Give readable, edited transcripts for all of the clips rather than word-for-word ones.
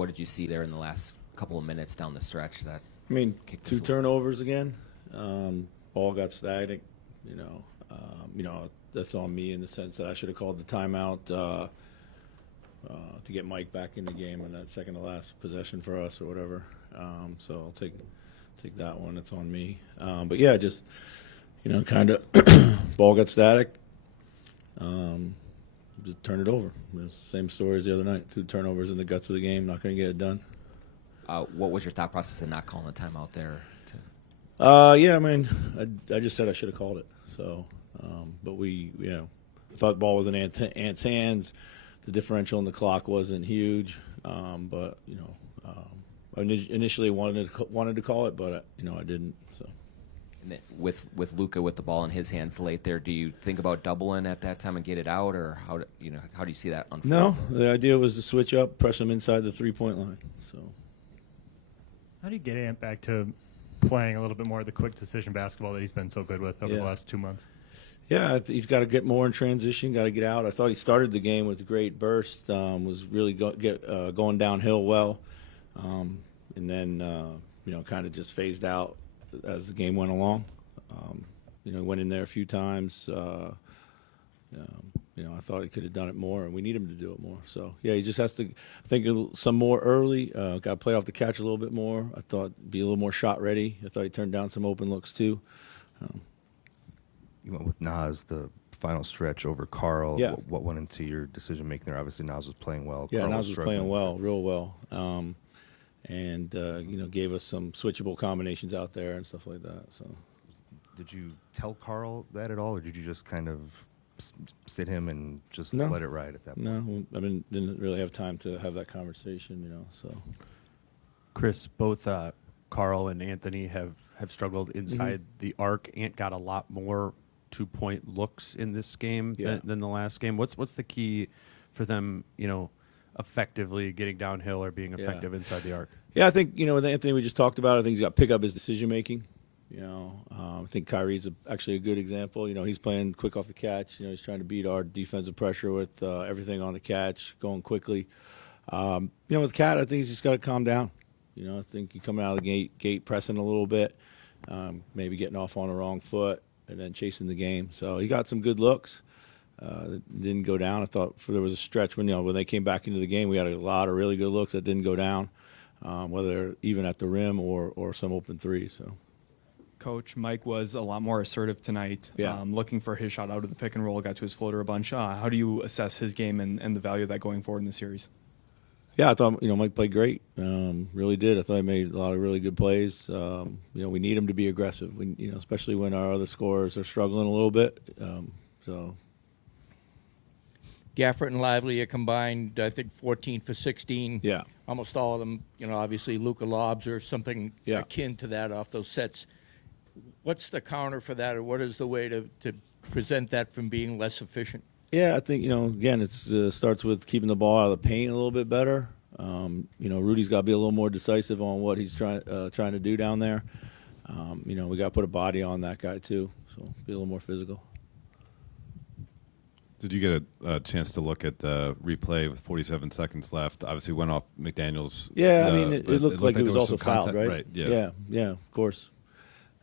what did you see there in the last couple of minutes down the stretch that? I mean, kicked two this away? turnovers again. Ball got static. That's on me in the sense that I should have called the timeout to get Mike back in the game on that second to last possession for us or whatever. So I'll take that one. It's on me. But yeah, just kind of ball got static. Just turn it over. Same story as the other night. 2 turnovers in the guts of the game. Not going to get it done. What was your thought process in not calling a timeout there? Yeah, I mean, I just said I should have called it. So, but we, I thought the ball was in Ant's hands. The differential in the clock wasn't huge, but I initially wanted to call it, but I didn't. So. And then with Luka with the ball in his hands late there, do you think about doubling at that time and get it out, or how do you see that unfold? No, the idea was to switch up, press him inside the 3-point line. So. How do you get Ant back to playing a little bit more of the quick decision basketball that he's been so good with over the last 2 months? Yeah, he's got to get more in transition, got to get out. I thought he started the game with a great burst, was really going downhill well, and then, kind of just phased out as the game went along. Went in there a few times. I thought he could have done it more, and we need him to do it more. So, yeah, he just has to think some more early. Got to play off the catch a little bit more. I thought be a little more shot ready. I thought he turned down some open looks too. You went with Nas the final stretch over Carl. Yeah. What went into your decision making there? Obviously, Nas was playing well. Yeah, Carl Nas was struggling. playing well, real well, and gave us some switchable combinations out there and stuff like that. So, did you tell Carl that at all, or did you just kind of sit him and just No. let it ride at that point? No, didn't really have time to have that conversation, So, Chris, both Carl and Anthony have struggled inside the arc. Ant got a lot more 2-point looks in this game than the last game. What's the key for them, effectively getting downhill or being effective inside the arc? Yeah, I think with Anthony we just talked about. I think he's got to pick up his decision making. I think Kyrie's actually a good example. He's playing quick off the catch. He's trying to beat our defensive pressure with everything on the catch, going quickly. With Cat, I think he's just got to calm down. I think he coming out of the gate pressing a little bit, maybe getting off on the wrong foot and then chasing the game. So he got some good looks. Didn't go down. I thought there was a stretch when they came back into the game, we had a lot of really good looks that didn't go down, whether even at the rim or some open threes. So. Coach, Mike was a lot more assertive tonight, looking for his shot out of the pick and roll, got to his floater a bunch. How do you assess his game and the value of that going forward in the series? Yeah, I thought Mike played great. Really did. I thought he made a lot of really good plays. We need him to be aggressive. Especially when our other scorers are struggling a little bit. Gafford and Lively are combined, I think, 14 for 16. Yeah. Almost all of them, obviously Luka lobs or something akin to that off those sets. What's the counter for that, or what is the way to present that from being less efficient? Yeah, I think, again, it starts with keeping the ball out of the paint a little bit better. Rudy's got to be a little more decisive on what he's trying to do down there. We got to put a body on that guy too, so be a little more physical. Did you get a chance to look at the replay with 47 seconds left? Obviously went off McDaniel's. Yeah, it looked like it was also some fouled, right? Right, Yeah, of course.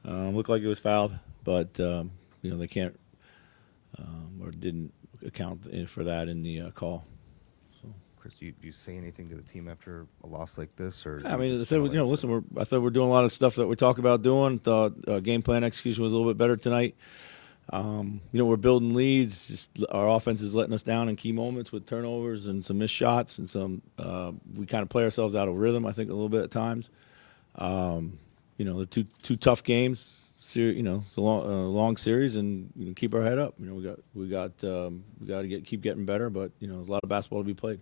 Looked like it was fouled, but, they can't or didn't account for that in the call. So. Chris, do you say anything to the team after a loss like this? Or I mean, as I said, listen, I thought we're doing a lot of stuff that we talk about doing. Thought game plan execution was a little bit better tonight. We're building leads. Just our offense is letting us down in key moments with turnovers and some missed shots and some. We kind of play ourselves out of rhythm, I think, a little bit at times. The two tough games. It's a long series, and keep our head up. We got to keep getting better, but there's a lot of basketball to be played.